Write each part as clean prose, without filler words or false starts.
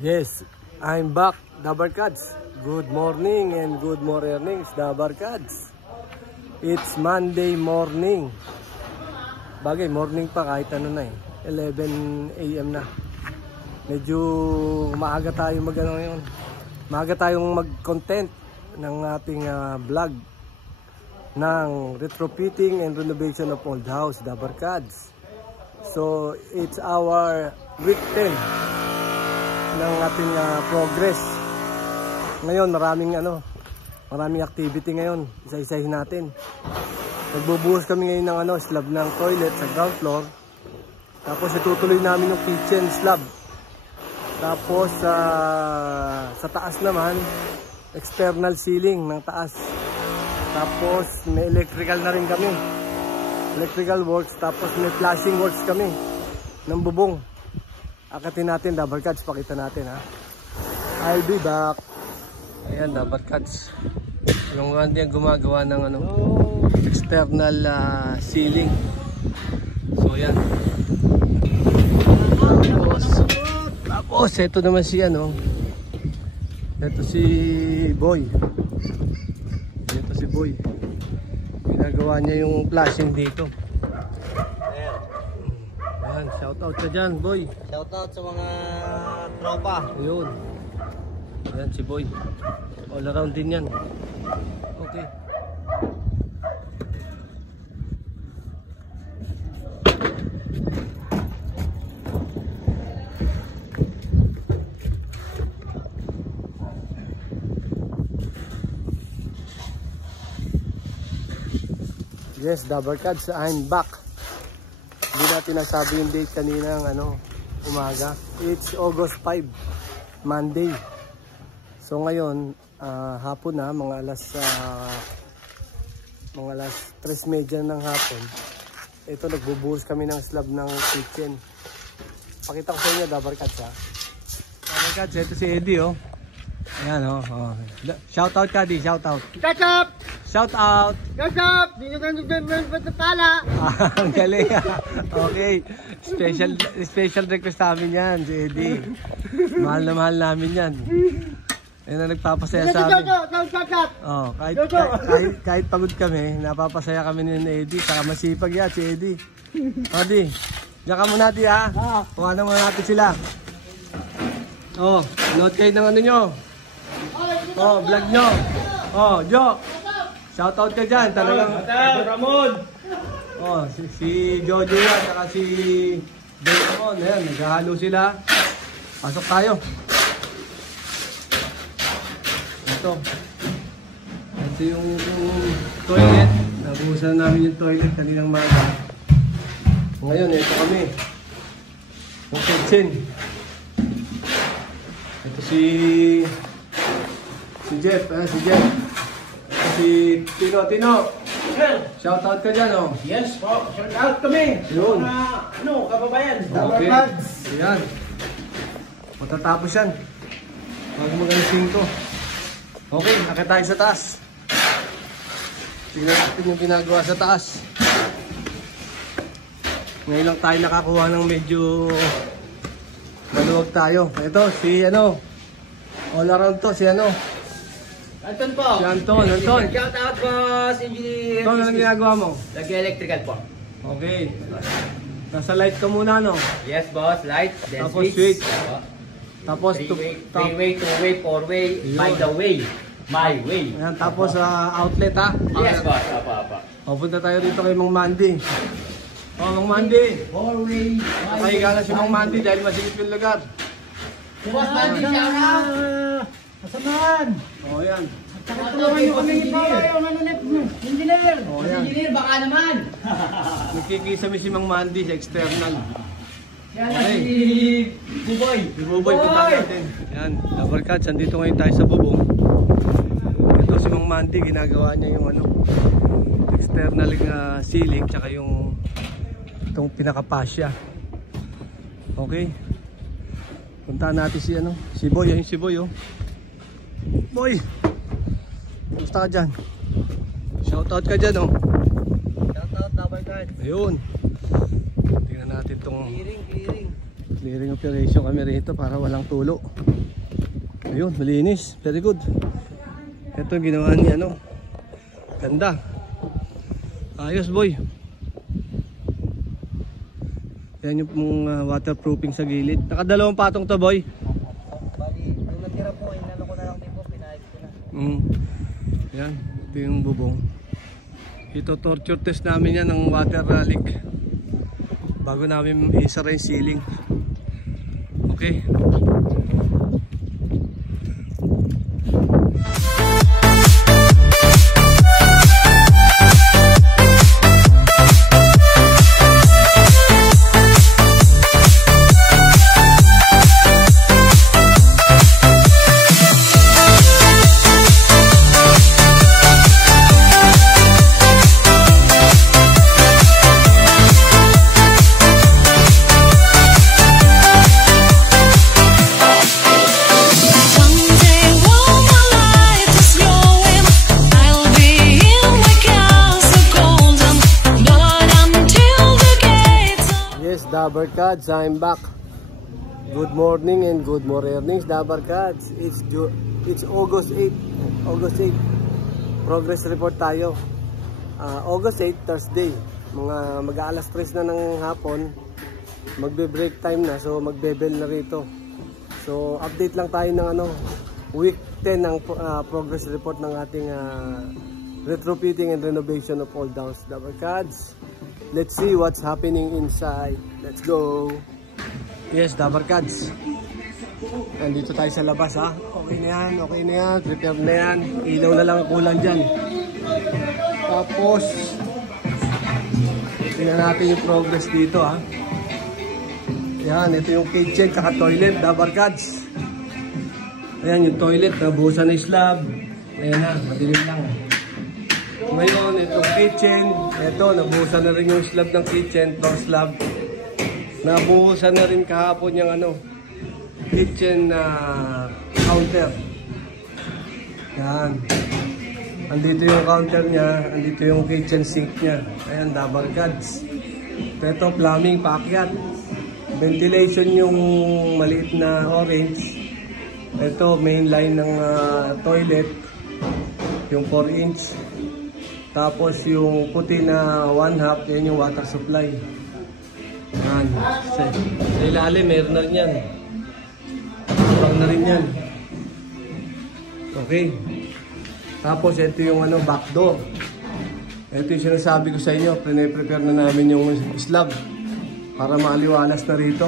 Yes, I'm back, Dabarkads. Good morning and good mornings, Dabarkads. It's Monday morning. Bagay, morning pa kahit ano na eh. 11 AM na. Medyo maaga tayo ngayon. Maaga tayong mag-content ng ating vlog ng retrofitting and renovation of old house, Dabarkads. So, it's our week 10 ng ating progress. Ngayon, maraming activity ngayon. Isa-isahin natin. Nagbubuhos kami ngayon ng slab ng toilet sa ground floor. Tapos itutuloy namin yung kitchen slab. Tapos sa taas naman, external ceiling ng taas. Tapos may electrical na rin kami. Electrical works. Tapos may flashing works kami ng bubong. Akatin natin, Dabarkads. Pakita natin ha. I'll be back. Ayan, Dabarkads. Yung hindi gumagawa ng external ceiling. So yan. Tapos ito naman si ito si Boy. Ito si Boy. Ginagawa niya yung flashing dito. Ayan, shout out ka dyan, Boy. Shout out sa mga tropa. Ayun. Ayan si Boy. All around din yan. Okay. Yes, Dabarkads, I'm back. Hindi natin nasabi yung date kanina umaga. It's August 5, Monday. So ngayon, hapon na, mga alas 3:30 ng hapon. Ito, nagbubuhos kami ng slab ng kitchen. Pakita ko sa inyo, Dabarkads ha. Dabarkads, ito si Eddie oh. Ayan oh. Shout out ka di, shout out. Catch up! Shout out! Catch up! Di nyo ganun pala! Ang galing. Okay. Special request namin yan, si Eddie. Mahal na mahal namin yan. Yan ang nagpapasaya sa amin. Oh, kahit pagod kami, napapasaya kami ni Eddie. Saka masipag yan si Eddie. Adi, diyan ka muna Adi ha. Kuhanan muna natin sila. Oh, load kayo ng nyo. Oh, vlog nyo. Oh, Jo. Shoutout ka dyan, talagang Ramon! Oh, si Jojo yan, saka si Ramon. Ayan, naghahalo sila. Pasok tayo. Ito yung toilet. Nabuhusan namin yung toilet kaninang maga. Ngayon, ito kami. Yung kitchen. Ito si Jeff. Si Tino. Shout out ka dyan, oh. Yes po, shout out kami. Yun. Kababayan. Okay. Ayan. Matatapos yan. Bago mag-alas 5. Okay, nakita tayo sa taas. Tingnan natin yung ginagawa sa taas. Ngayon lang tayo nakakuha ng medyo maluwag tayo. Ito, si all around to, si Anton po. Si Anton. Shout out boss, engineer. Anton, anong ginagawa mo? Nag-electrical po. Okay. Nasa light ka muna, no? Yes boss, light, then Tapos switch. Tapos 3-way, 2-way, 4-way, by the way. My way. Ayan, tapos outlet ha? Yes boss, apa. Pupunta tayo dito kay Mang Mandy. Oh, Mang Mandy. 4-way, Nakahiga na si Mang Mandy dahil masikip yung lugar. Boss Mandy, shout out. Kasamaan! Oh, yan. Tulungan nyo kami yung engineer! Oh, yan. Engineer, baka naman! Nagkikisami si Mang Mandy sa external. Yan na si Buboy. Si Buboy, punta natin. Yan, Dabarkads, andito ngayon tayo sa bubong. Ito si Mang Mandy, ginagawa niya yung external ceiling, tsaka yung itong pinakapasya. Okay. Puntahan natin si Boy, ayun si Boy oh. Boy! Kamusta ka dyan? Shoutout ka dyan oh. Shout out, Dabarkads. Ayun. Tingnan natin itong Clearing. Clearing operation kami rito para walang tulo. Ayun, malinis. Very good. Ito ginawa ni ano. Ganda. Ayos boy. Yan yung waterproofing sa gilid. Nakadalawang patong to boy. Bali, yung natira po, inano ko na lang din po, pinahit ko na. Yan, ito yung bubong. Ito torture test namin yan ng water leak bago namin isara yung ceiling. Okay. Dabarkads, I'm back. Good morning and good more earnings, Dabarkads. It's August 8. August 8. Progress report tayo. August 8, Thursday. Mag-aalas 3 na ng hapon. Magbe-break time na, so magbe-bell na rito. So update lang tayo ng week 10 ng progress report ng ating retrofitting and renovation of old house, Dabarkads. Let's see what's happening inside. Let's go. Yes, Dabarkads. Nandito tayo sa labas ha. Okay na yan, okay na yan. Prepare na yan. Ilaw na lang ang kulang dyan. Tapos, tingnan natin yung progress dito ha. Yan, ito yung kitchen kaka toilet, Dabarkads. Ayan yung toilet, nabuhusan na yung slab. Ayan na, madilim lang. Ngayon, itong kitchen, ito, nabuhusan na rin yung slab ng kitchen, floor slab. Nabuhusan na rin kahapon yung kitchen counter. Yan. Andito yung counter niya, andito yung kitchen sink niya. Ayan, Dabarkads. Ito, plumbing, paakyat. Ventilation yung maliit na orange. Ito, main line ng toilet, yung 4-inch. Tapos yung puti na 1/2, yan yung water supply. Yan. Sa ilalim, meron na rin yan. Kapag na rin yan. Okay. Tapos ito yung back door. Ito yung sinasabi ko sa inyo. Prepare na namin yung slab para maaliwalas na rito.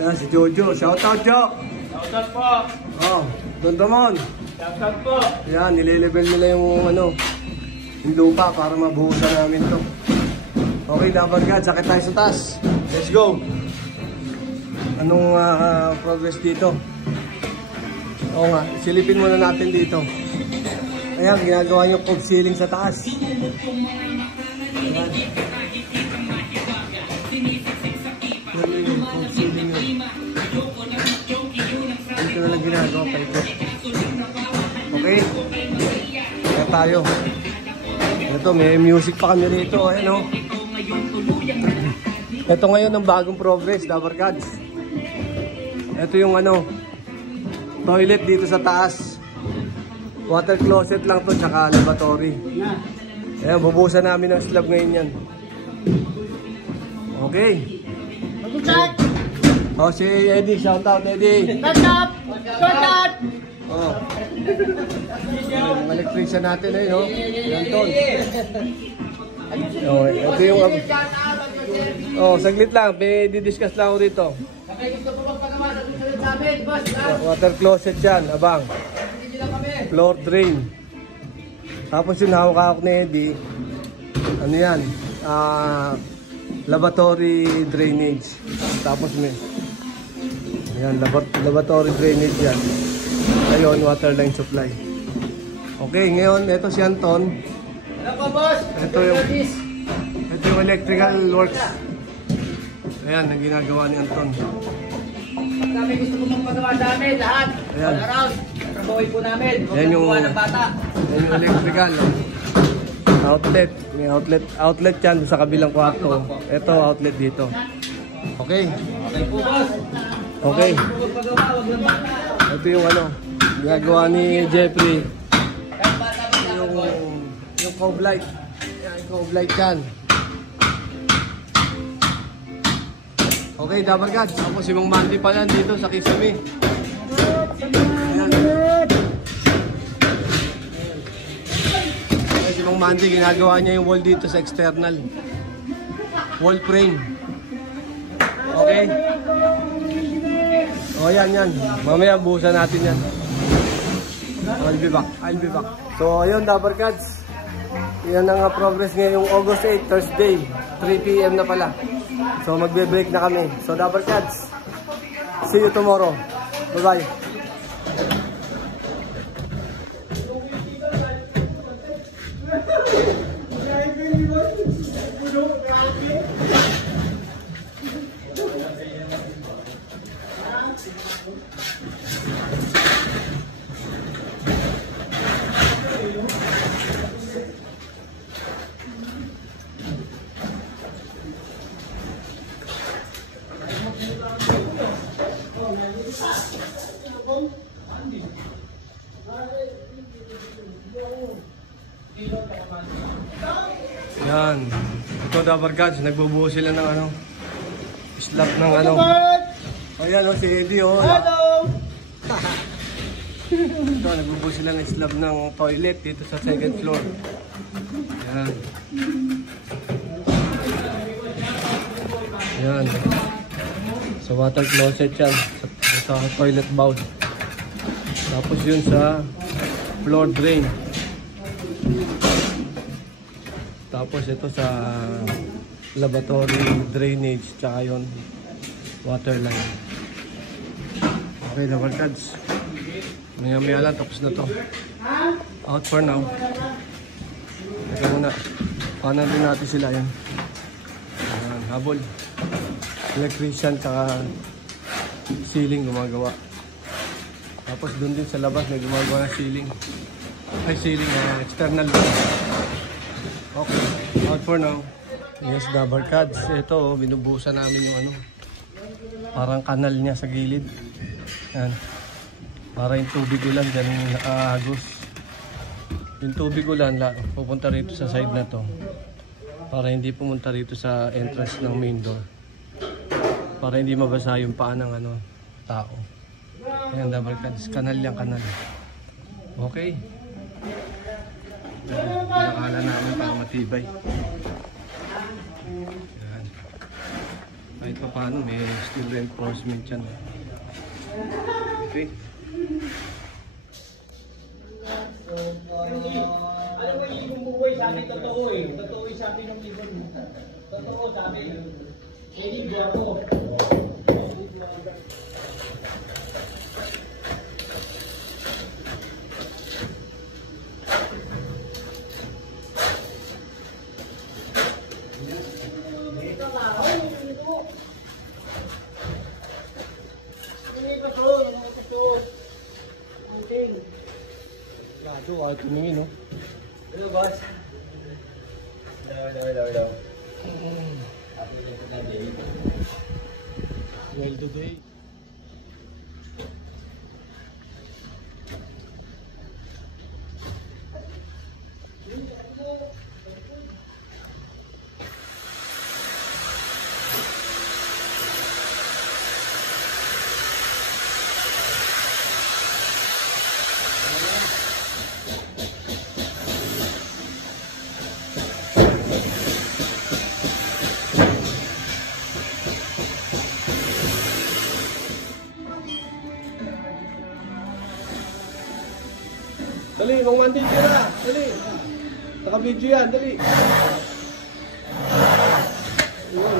Ayan si Jojo. Shout out, Jo! Shout out po! Oh, Dondamon! Shout out po! Yan, nilelevel nila yung yung lupa para mabuhusan namin to. Okay, Dabarkads, sakit tayo sa taas. Let's go. Anong progress dito? Oo nga, silipin muna natin dito. Ayan, ginagawa yung cove ceiling sa taas. Ayan. Yung cove ceiling yun. Dito na lang ginagawa pa ito. Okay? Kaya tayo. Ito, may music pa kami rito. Ayan, ito ngayon ang bagong progress, Dabarkads. Ito yung toilet dito sa taas. Water closet lang to, tsaka lavatory. Ayan, bubusan namin ng slab ngayon yan. Okay. Oh, si Eddie, shout out Eddie. Shut up! Shut up! Oh. Yung electrician natin ay, no? Yan ton. Oh, ito yung saglit lang, di-discuss lang ako dito. Water closet yan, abang. Floor drain. Tapos yung hawak-hawak ni Eddie, ano yan? Lavatory drainage. Tapos may yan, lavatory drainage yan. Ayun, water line supply. Okay, ngayon, ito si Anton. Ito yung electrical works. Ayan, ang ginagawa ni Anton. Kami gusto ko magpagawa namin, lahat. Ayan. All around. Trabahoy po namin. Yan yung, ng bata. yan yung electrical. Outlet. May outlet yan sa kabilang kwarto. Ito, outlet dito. Okay. Okay. Ito yung ano, ginagawa ni Jeffrey. Yung cove light. Yan, cove light yan. Okay, Dabar Gods. Ako si Mang Mandy pa yan dito sa Kisame. Ayan. Okay, si Mang Mandy, ginagawa niya yung wall dito sa external. Wall frame. Okay. O yan. Mamaya buhusan natin yan. I'll be back. So ayun, Dabar Gods. Yan ang progress ngayong August 8, Thursday. 3 PM na pala. So magbe-break na kami. So Dabar Gods, see you tomorrow. Bye-bye. Yan. Ito, Dabar Gods, nagbubuo sila ng ano, slab ng ano. Ayan o, si Eddie o. Hello! Ito, nagbubuo sila ng slab ng toilet dito sa second floor. Yan. Yan. Sa water closet yan. Sa toilet bowl. Tapos yun sa floor drain. Tapos ito sa lavatory drainage, tsaka yun water line. Okay, Dabar Gods. Maya lang, tapos na to. Out for now. Ito muna. Paano din natin sila yan. Ayan, habol. Electrician, tsaka ceiling gumagawa. Tapos dun din sa labas may gumagawa ng ceiling. Ay, ceiling, external. Okay, out for now. Yes, Dabar Gods. Ito, binubusan namin yung ano, parang kanal niya sa gilid. Yan. Para yung tubig ulan dyan nakahagos. Yung tubig ulan pupunta rito sa side na to. Para hindi pumunta rito sa entrance ng main door. Para hindi mabasa yung paa ng ano, tao. Ayan, Dabar Gods. Kanal yan, kanal. Okay. Nakala namin para matibay. Yan. Kahit pa paano may steel reinforcement yan. Okay. Alam mo yung bumubuhay sa akin totoo eh. Totoo yung sabi ng ibon. Totoo sabi. Hindi ako. Lado, kahit tumingin, no? Hello, boss. Hello. Well today. Dali, Mang Mandy, tira! Dali! Naka-video yan, dali! Ayun.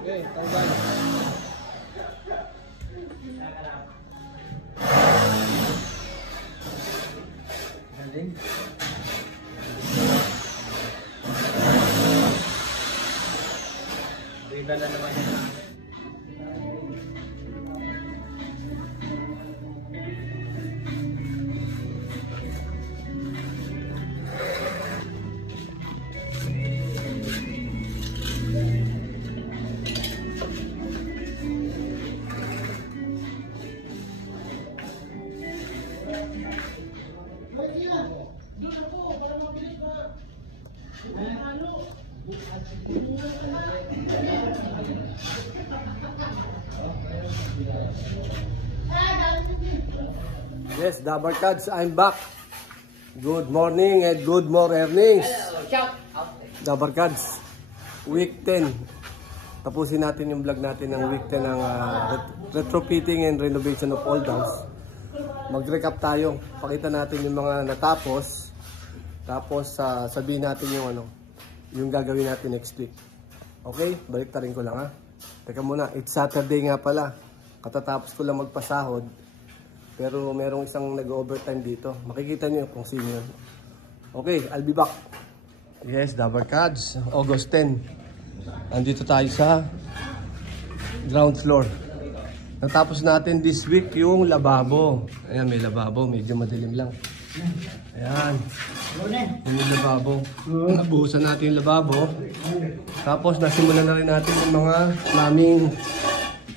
Okay, tanggal. Galing. Dala naman yan. Yes, Dabarkads, I'm back. Good morning and good more earnings. Dabarkads, week 10. Tapusin natin yung vlog natin ng week 10 ng retrofitting and renovation of old house. Mag-recap tayo. Pakita natin yung mga natapos. Tapos sabihin natin yung gagawin natin next week. Okay? Balik rin ko lang ha. Teka muna, it's Saturday nga pala. Katatapos ko lang magpasahod. Pero merong isang nag-overtime dito. Makikita niyo kung sino yun. Okay, I'll be back. Yes, Dabarkads, August 10. Andito tayo sa ground floor. Natapos natin this week yung lababo. Ayan, may lababo. Medyo madilim lang. Ayan. Yung lababo. Nabuhusan natin yung lababo. Tapos nasimulan na rin natin yung mga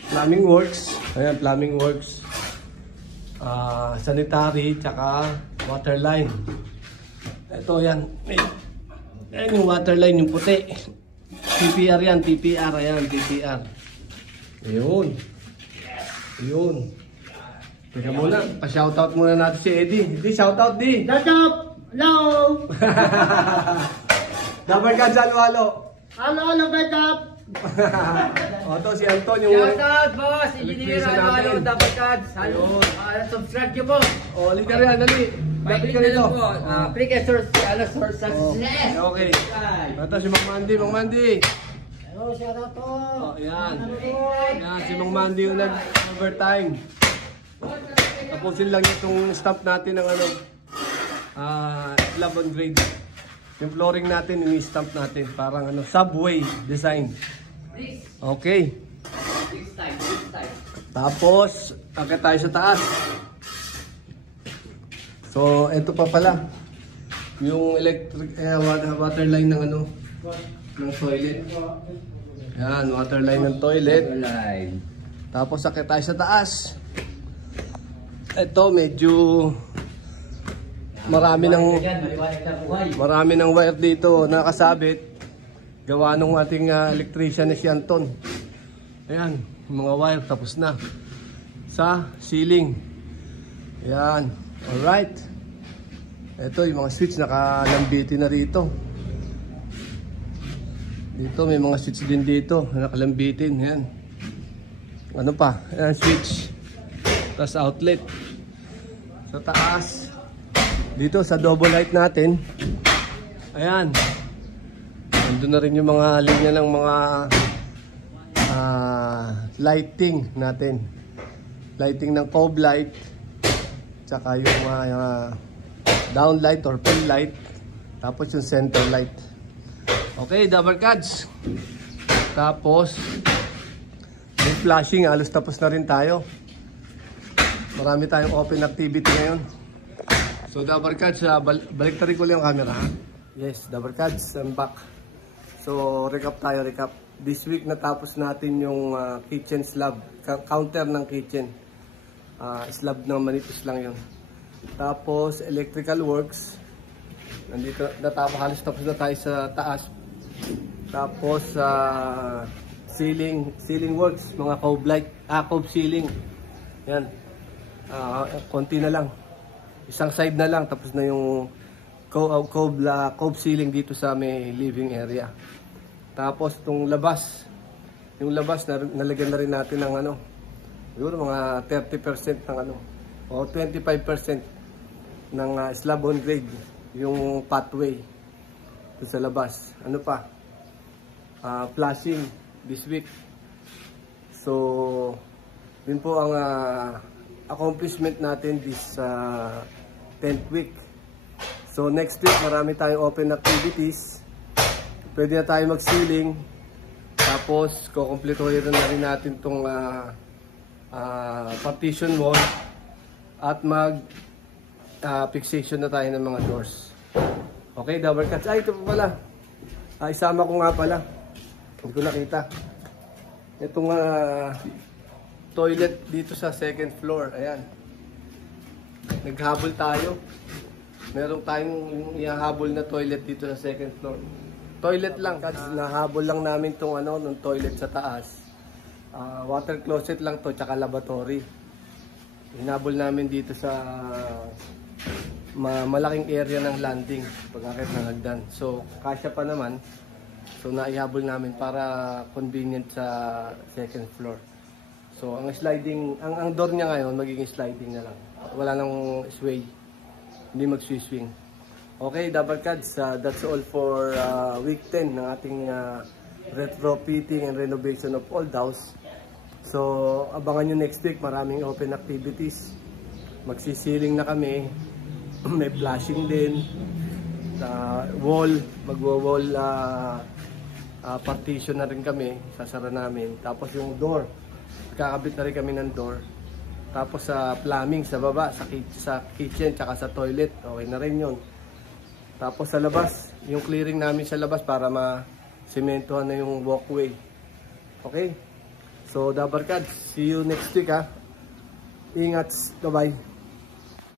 plumbing works. Ayan, plumbing works. Sanitary, tsaka water line. Ito yan. Ayan yung water line, yung puti. PPR yan, PPR. Ayan, PPR. Ayun. Ayun. Teka muna, pa-shoutout muna natin si Eddie. Eddie, shoutout di. Shoutout! Hello! Dabarkads, halo-halo. Hello, Shoutout! O, ito si Anton, yung Shoutout, boss! Engineer, natin. Dabarkads. Subscribe nyo po. O, halika rin, dali. Lapit ka rito. Click and source success. Okay. Ito si Mang Mandy, Mang Mandy. Hello, shoutout po! O, yan. Yan, si Mang Mandy yung nag-overtime. Tapusin lang itong stamp natin ng slab on grade. Yung flooring natin, yung stamp natin. Parang subway design. Okay. Tapos, akit tayo sa taas. So, ito pa pala. Yung electric, water line ng ng toilet. Yan, water line ng toilet. Tapos, akit tayo sa taas. Ito, medyo marami ng wire dito nakasabit. Gawa nung ating electrician na si Anton. Ayan, mga wire tapos na. Sa ceiling. Ayan, alright. Ito, yung mga switch nakalambitin na rito. Dito, may mga switch din dito nakalambitin. Ayan. Ano pa? Ayan, switch. Tapos outlet. Sa taas. Dito sa double light natin. Ayan. Nandun na rin yung mga linya ng mga lighting natin. Lighting ng cove light. Tsaka yung down light or pin light. Tapos yung center light. Okay, Dabarkads. Tapos yung flashing, halos tapos na rin tayo. Marami tayong open activity ngayon. So Dabarkads, balik ko lang yung camera ha? Yes, Dabarkads, I'm back. So recap tayo, recap. This week natapos natin yung kitchen slab, counter ng kitchen. Slab na manipis lang yun. Tapos electrical works. Nandito, halos tapos na tayo sa taas. Tapos ceiling works, mga cove light, cove ceiling. Yan. Konti na lang. Isang side na lang tapos na yung cove ceiling dito sa may living area. Tapos itong labas. Yung labas nalagyan na rin natin ng siguro mga 30% ng o 25% ng slab on grade yung pathway dito sa labas. Ano pa? Flashing this week. So yun po ang accomplishment natin this 10th week. So next week marami tayong open activities. Pwede na tayo mag-ceiling. Tapos kukumpletuhin na rin natin itong partition wall. At fixation na tayo ng mga doors. Okay, Dabarkads. Ito pa pala. Isama ko nga pala. Hindi ko nakita. Itong toilet dito sa second floor. Ayan. Naghabol tayo. Meron tayong ihahabol na toilet dito sa second floor. Toilet lang, nahabol lang namin tong nung toilet sa taas. Water closet lang to, tsaka lavatory. Hinabol namin dito sa malaking area ng landing, pagkakit ng hagdan. So, kasya pa naman. So, naihabol namin para convenient sa second floor. So, ang sliding, ang door niya ngayon, magiging sliding na lang. Wala nang sway. Hindi mag-swing. Okay, Dabarkads, that's all for week 10 ng ating retrofitting and renovation of old house. So, abangan nyo next week, maraming open activities. Magsisiling na kami, may flashing din, wall, magwo-wall partition na rin kami, sasara namin. Tapos yung door, kakabit na rin kami ng door. Tapos sa plumbing sa baba, sa kitchen, tsaka sa toilet, okay na rin yun. Tapos sa labas, yung clearing namin sa labas para ma-sementohan na yung walkway. Okay? So, Dabarkads, see you next week ha. Ingat, bye-bye.